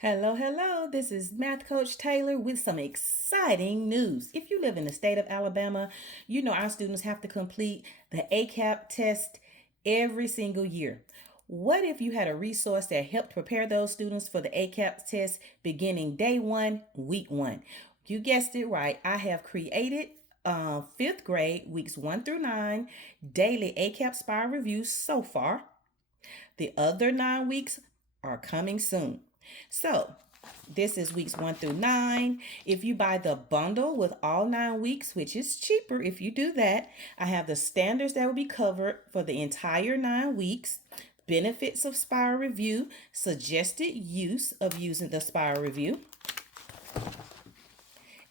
Hello, hello. This is Math Coach Taylor with some exciting news. If you live in the state of Alabama, you know our students have to complete the ACAP test every single year. What if you had a resource that helped prepare those students for the ACAP test beginning day one, week one? You guessed it right. I have created fifth grade, weeks 1 through 9, daily ACAP Spire reviews so far. The other 9 weeks are coming soon. So, this is weeks 1 through 9. If you buy the bundle with all 9 weeks, which is cheaper if you do that, I have the standards that will be covered for the entire 9 weeks, benefits of Spire Review, suggested use of using the Spire Review,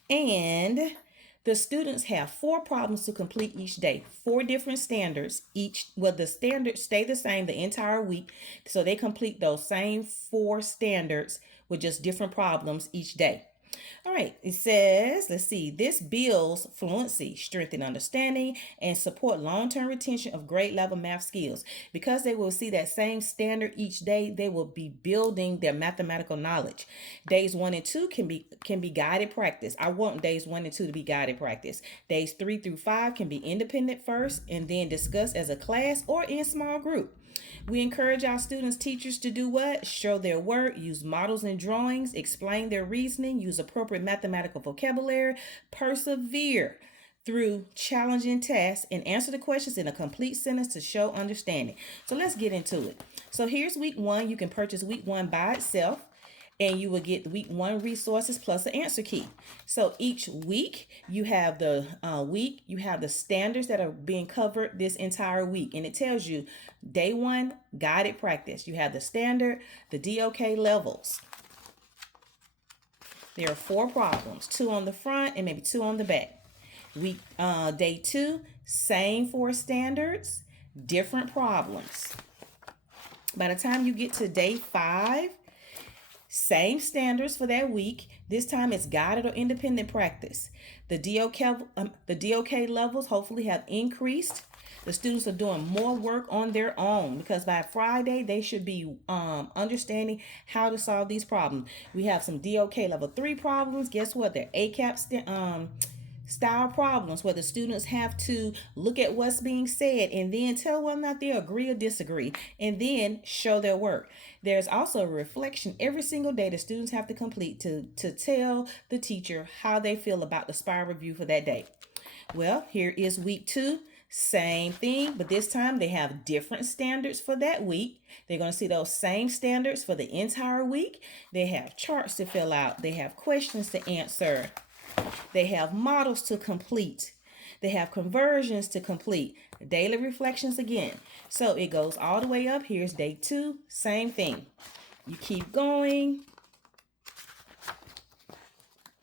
and the students have 4 problems to complete each day, 4 different standards each. Well, the standards stay the same the entire week, so they complete those same 4 standards with just different problems each day. All right, it says, let's see, this builds fluency, strengthen understanding, and support long-term retention of grade level math skills. Because they will see that same standard each day, they will be building their mathematical knowledge. Days 1 and 2 can be guided practice. I want days 1 and 2 to be guided practice. Days 3 through 5 can be independent first and then discussed as a class or in small group. We encourage our students, teachers to do what? Show their work, use models and drawings, explain their reasoning, use appropriate mathematical vocabulary, persevere through challenging tasks, and answer the questions in a complete sentence to show understanding. So let's get into it. So here's week 1. You can purchase week 1 by itself, and you will get the week 1 resources plus an answer key. So each week you have the standards that are being covered this entire week, and it tells you day 1 guided practice. You have the standard, the DOK levels. There are 4 problems, 2 on the front and maybe 2 on the back. Day 2, same 4 standards, different problems. By the time you get to day 5, same standards for that week. This time it's guided or independent practice. The DOK levels hopefully have increased. The students are doing more work on their own because by Friday they should be understanding how to solve these problems. We have some DOK level 3 problems. Guess what? They're ACAP style problems where the students have to look at what's being said and then tell whether or not they agree or disagree and then show their work. There's also a reflection every single day the students have to complete to tell the teacher how they feel about the Spire Review for that day. Well, here is week 2. Same thing, but this time they have different standards for that week. They're going to see those same standards for the entire week. They have charts to fill out. They have questions to answer. They have models to complete. They have conversions to complete. Daily reflections again. So it goes all the way up. Here's day 2. Same thing. You keep going.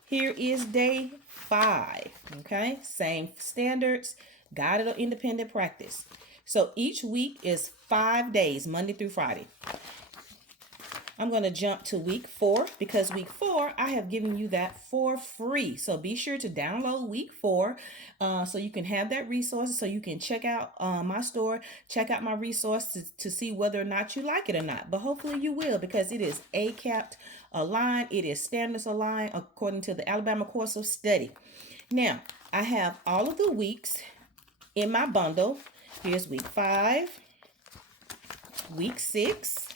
Here is day 5. Okay. Same standards. Guided or independent practice. So each week is 5 days, Monday through Friday. I'm going to jump to week 4 because week 4, I have given you that for free. So be sure to download week 4 so you can have that resource, so you can check out my store, check out my resources to see whether or not you like it or not. But hopefully you will because it is ACAP aligned. It is standards aligned according to the Alabama Course of Study. Now, I have all of the weeks in my bundle. Here's week 5, week 6,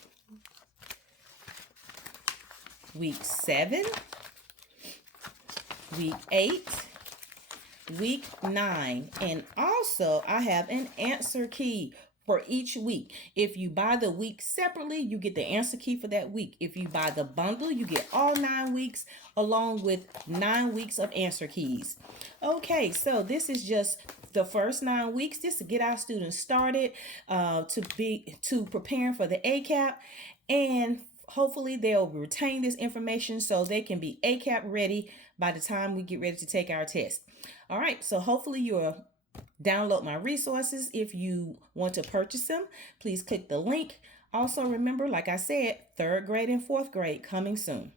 week 7, week 8, week 9, and also I have an answer key for each week. If you buy the week separately, you get the answer key for that week. If you buy the bundle, you get all 9 weeks along with 9 weeks of answer keys. Okay, so this is just the first 9 weeks, just to get our students started to preparing for the ACAP, and hopefully they'll retain this information so they can be ACAP ready by the time we get ready to take our test. All right, so hopefully you'll download my resources. If you want to purchase them, please click the link. Also remember, like I said, 3rd grade and 4th grade coming soon.